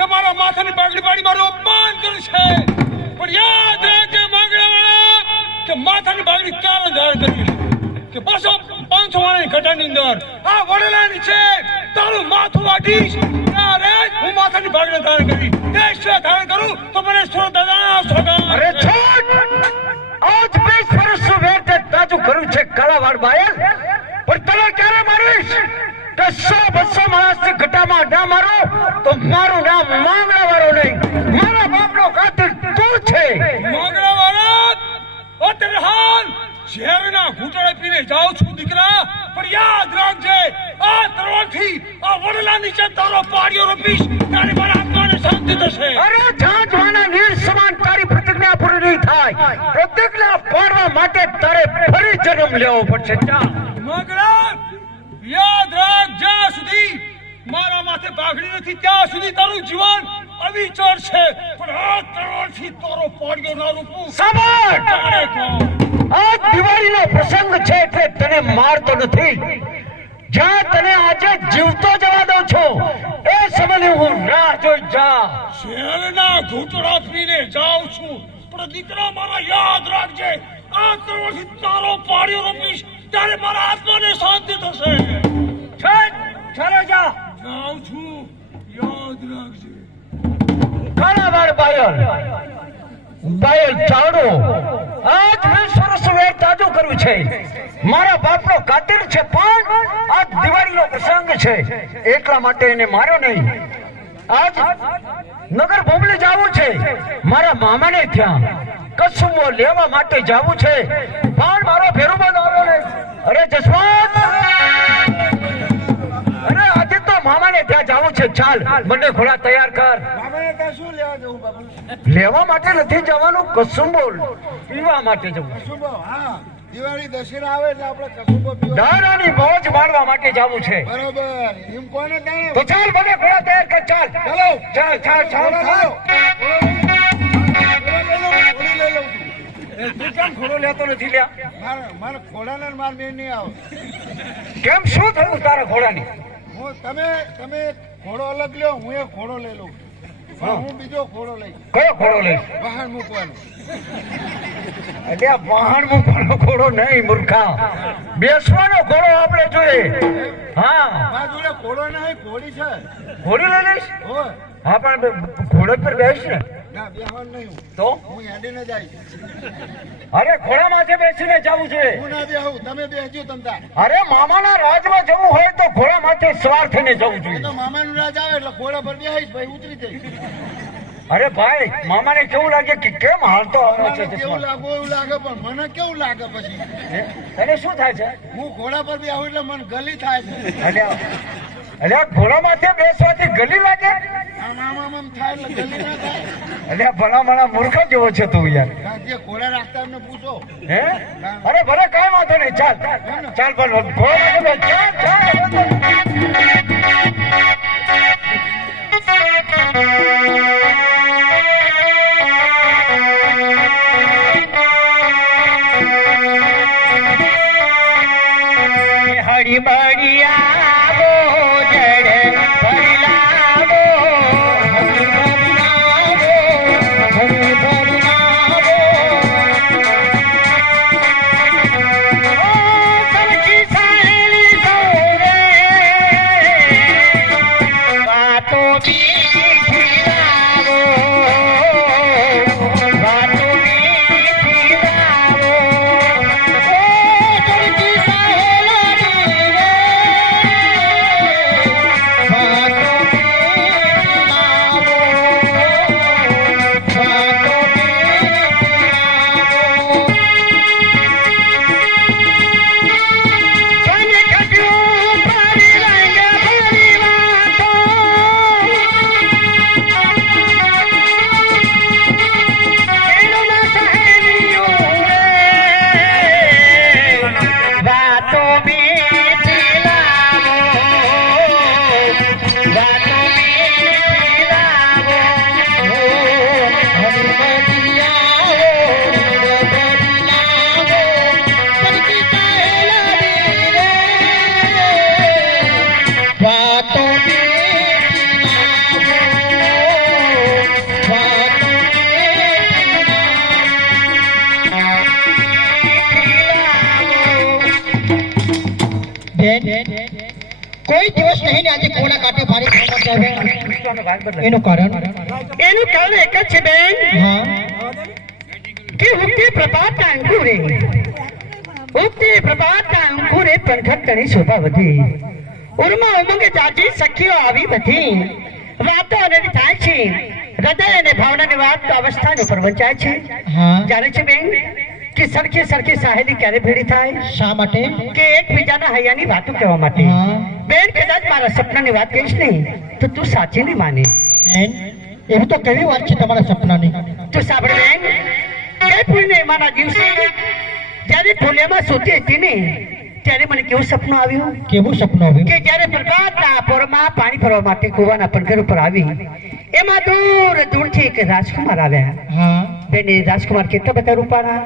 કે મારા માથાની પાઘડી પાડી મારું અપમાન કર્યું છે, પણ યાદ રાખજે માંગણાવાળા કે માથાની પાઘડી ક્યારે ધારણ કરી કે 200-500 વાળાની ઘટાની અંદર આ વડલાની છે તારું માથું વાટીશ ત્યારે હું માથાની પાઘડી ધારણ કરી દેશ ધારણ કરું તો મને સુરત દાદાના સોગા. અરે છોડ, આજ 20 વર્ષનું વેર તે તાજું કર્યું છે કાળાવાડ બાયલ, પણ તને ક્યારે મારીશ કે 100-200 માણસની ઘટામાં ના મારો તો મારું નામ માંગણાવાળો નહીં, મારા બાપનો કાતિલ તું છે. માંગણાવાળા અત્યારે હાલ ઝેરના ઘૂંટડે પીને જાઉં છું દીકરા, પણ યાદ રાખજે આ તરવારથી આ વડલા નીચે તારો પાડ્યો રોપીશ ત્યારે મારા આત્માને શાંતિ થશે. અરે જાંજવાના નીર સમાન તારી પ્રતિજ્ઞા પૂરી નહીં થાય, પ્રતિજ્ઞા પાડવા માટે તારે ફરી જન્મ લેવો પડશે. જા માંગણા, યાદ રાખ જ્યાં સુધી મારા માથે પાઘડી નથી ત્યાં સુધી તારું જીવન અવિચળ છે, પણ આ તરવારથી તારો પાડ્યો ના રૂપું સાંભળ, આ દિવાળીનો પ્રસંગ છે એટલે તને મારતો નથી, જ્યાં તને આજે જીવતો જવા દઉં છું એ સમયની હું રાહ જોઈ. જા શેરના ઘૂંટડા પીને જાઉં છું, પણ દીકરા મારા યાદ રાખજે આ તરવારથી તારો પાડ્યો રમીશ ત્યારે મારા આત્માને શાંતિ થશે. ચાલો જા. જાઉં છું, યાદ રાખજે. કાળાવાડ બાયલ ચાવડો, આજ 20 વર્ષ વેર તાજું કર્યું છે, મારા બાપનો કાતિલ છે, પણ આજ દિવાળીનો પ્રસંગ છે એટલા માટે એને માર્યો નહીં. આજ નગર બોબલી જવું છે, મારા મામાને ત્યાં કસુંબો લેવા માટે જવું છે, પણ મારો ફેરુબંધ આવ્યો નહીં. અરે જસવંત, અરે આજે તો મામાને ત્યાં જવું છે, ચાલ મને ઘોડા તૈયાર કર. મામાને ત્યાં શું લેવા જવું બાપુ? લેવા માટે નથી જવાનું, કસુંબો પીવા માટે જવું. કસુંબો? હા, દિવાળી દશેરા આવે એટલે આપણે કસુંબો પીવા. દારાની મોજ માણવા માટે જવું છે. બરોબર, એમ કોને ત્યાં? તો ચાલ મને ઘોડા તૈયાર કર. ચાલ ચાલો, ચાલ ચાલ ચાલ ચાલ. ઘોડી લઈ લઉં છું. તું કેમ ઘોડો લેતો નથી લ્યા? મારે ઘોડાને માર મેં નહીં આવે. કેમ શું થયું તારા ઘોડાની? તમે ઘોડો અલગ લ્યો, હું એક ઘોડો લઈ લઉં. હું બીજો ઘોડો લઈ. કયો ઘોડો લઈશ? વાહન મૂકવાનું. અલ્યા વાહન મૂકવાનો ઘોડો નહીં મૂર્ખા, બેસવાનો ઘોડો આપણે જોઈએ. હા, મારા જોડે ઘોડો નહીં, ઘોડી છે. ઘોડી લઈ લઈશ? હોય. હા, પણ ઘોડો પર બેસ ને. ના, બેહવાનું નહીં. તો હું હેડીને જઈશ. અરે ઘોડા માથે બેસીને જવું જોઈએ. હું ના બેહું, તમે બેસજો તમતા. અરે મામાના રાજમાં જવું હોય તો ઘોડા માથે સવાર થઈને જવું એ જોઈએ. તો મામાનું રાજ આવે એટલે ઘોડા પર બેહીશ, ભાઈ ઉતરી જઈશ. અરે ભાઈ, મામાને કેવું લાગે કે કેમ હાલતો આવે છે? મને કેવું લાગે એવું લાગે, પણ મને કેવું લાગે પછી તને શું થાય છે? હું ઘોડા પર બેહું એટલે મને ગલી થાય છે. અલ્યા ઘોડા માથે બેસવાથી ગલી લાગે? આમ થાય એટલે ગલી ના થાય. અલ્યા ભલા મારા મૂર્ખ જેવો છે તું યાર. જે ઘોડા રાખતા એમને પૂછો. હે? અરે ભલે કાંઈ વાંધો નહીં, ચાલ ચાલ ભલે ઘોડા માથે બેસ. ચાલ હરી બળિયા જડ ભરલાવો બેન કોઈ દિવસ નહીં ને આજે કોળા કાંટે મારી ખાવા એનું કારણ એક જ છે બેન હા કે ઉગતી પ્રભાતના અંકુરે પંખટની શોભા વધી ઉર્મા ઉમંગે જાજી સખીઓ આવી બધી વાતો અનેરી થાય છે હૃદય અને ભાવનાની વાત તો અવસ્થાને ઉપર વંચાય છે જાણે છે બેન કે સરખી સરખી સાહેલી ક્યારે ભેળી થાય શા માટે કે એકબીજાના હૈયાની વાતો કહેવા માટે બેન કદાચ મારા સપનાની વાત કહીશ ને તો તું સાચી નહીં માને એવું તો કેવી વાત છે તમારા સપનાની તું સાંભળ બેન કે પૂર્ણિમાના દિવસે જ્યારે ફૂલિયામાં સૂતી હતી ને ત્યારે મને કેવું સપનું આવ્યું કે જ્યારે પ્રભાતના પોરમાં પાણી ભરવા માટે કુવાના પંખર ઉપર આવી એમાં દૂર દૂરથી એક રાજકુમાર આવ્યા બેન એ રાજકુમાર કેટલા બધા રૂપાળા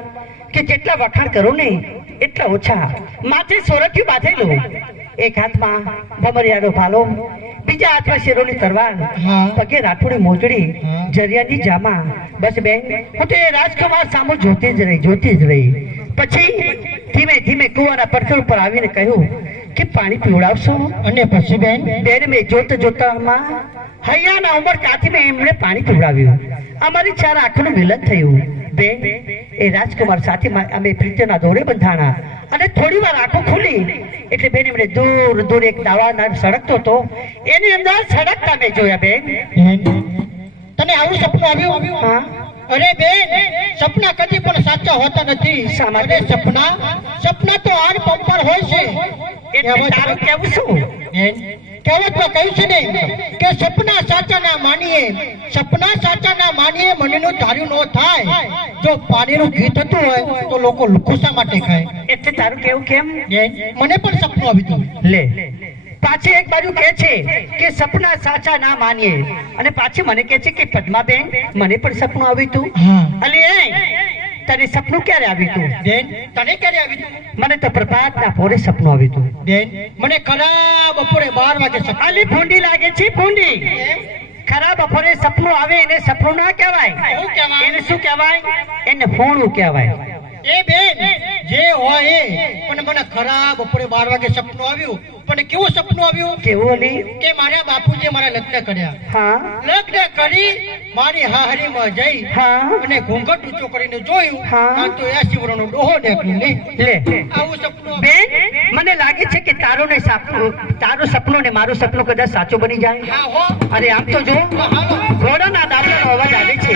કે જેટલા વખાણ કરું ને એટલા ઓછા માથે સોરઠિયું બાંધેલું એક હાથમાં ભમરિયાનો ભાલો બીજા હાથમાં શેરોની તરવાર પગે રાઠોડી મોજડી જરિયાની જામા બસ બેન હું તો એ રાજકુમાર સામે જોતી જ રહી પછી ધીમે ધીમે કુવાના પથ્થર ઉપર આવીને કહ્યું કે પાણી પીવડાવશો અને પછી બેન મેં જોતામાં હૈયાના ઉંમર કાથી મેં એમણે પાણી પીવડાવ્યું અમારી ચાર આંખોનું મિલન થયું બેન એ રાજકુમાર સાથે અમે પ્રીતિના દોરે બંધાણા અને થોડી વાર આંખો ખુલી એટલે બેન એમણે દૂર દૂર એક દાવાના સળગતો હતો એની અંદર સળગતા મેં જોયા બેન તને આવું સપનું આવ્યું હા અરે બેન સપના કદી પણ સાચા હોતા નથી અરે સપના તો આર પંપર હોય છે એટલે તારું કેવું શું બેન કહેવતમાં કહ્યું છે ને કે સપના સાચા ના માનીએ મનનું ધાર્યું ન થાય જો પાણીનું ગીત હતું હોય તો લોકો ખુશા માટે ખાય એટલે તારું કેવું કેમ મને પણ સપનું આવ્યું લે પાછી એક બાજુ કહે છે કે સપના સાચા ના માનીએ અને પાછી મને કહે છે કે પદ્માબેન મને પણ સપનું આવ્યું હતું અલી તને સપનું ક્યારે આવ્યું હતું બેન તને ક્યારે આવ્યું હતું મને તો પ્રભાતના પોરે સપનું આવ્યું હતું બેન મને ખરાબ બપોરે 12 વાગે સપનું અલી ભૂંડી લાગે છે ભૂંડી ખરાબ બપોરે સપનું આવે એને સપનું ના કહેવાય એને શું કહેવાય એને ફોણું કહેવાય એ બેન જે હોય પણ મને ખરાબ બપોરે 12 વાગે સપનું આવ્યું પણ કેવું સપનું આવ્યું કેવું અલી કે મારા બાપુજીએ મારા લગ્ન કર્યા લગ્ન કરી મારી હાહરીમાં જઈ અને ઘૂંઘટ ઊંચો કરીને જોયું તો 80 વર્ષનો ડોહો નીકળ્યો લે આવું સપનું બેન મને લાગે છે કે તારું સપનું ને મારું સપનું કદાચ સાચું બની જાય અરે આમ તો જો ઘોડાના દાદાનો અવાજ આવે છે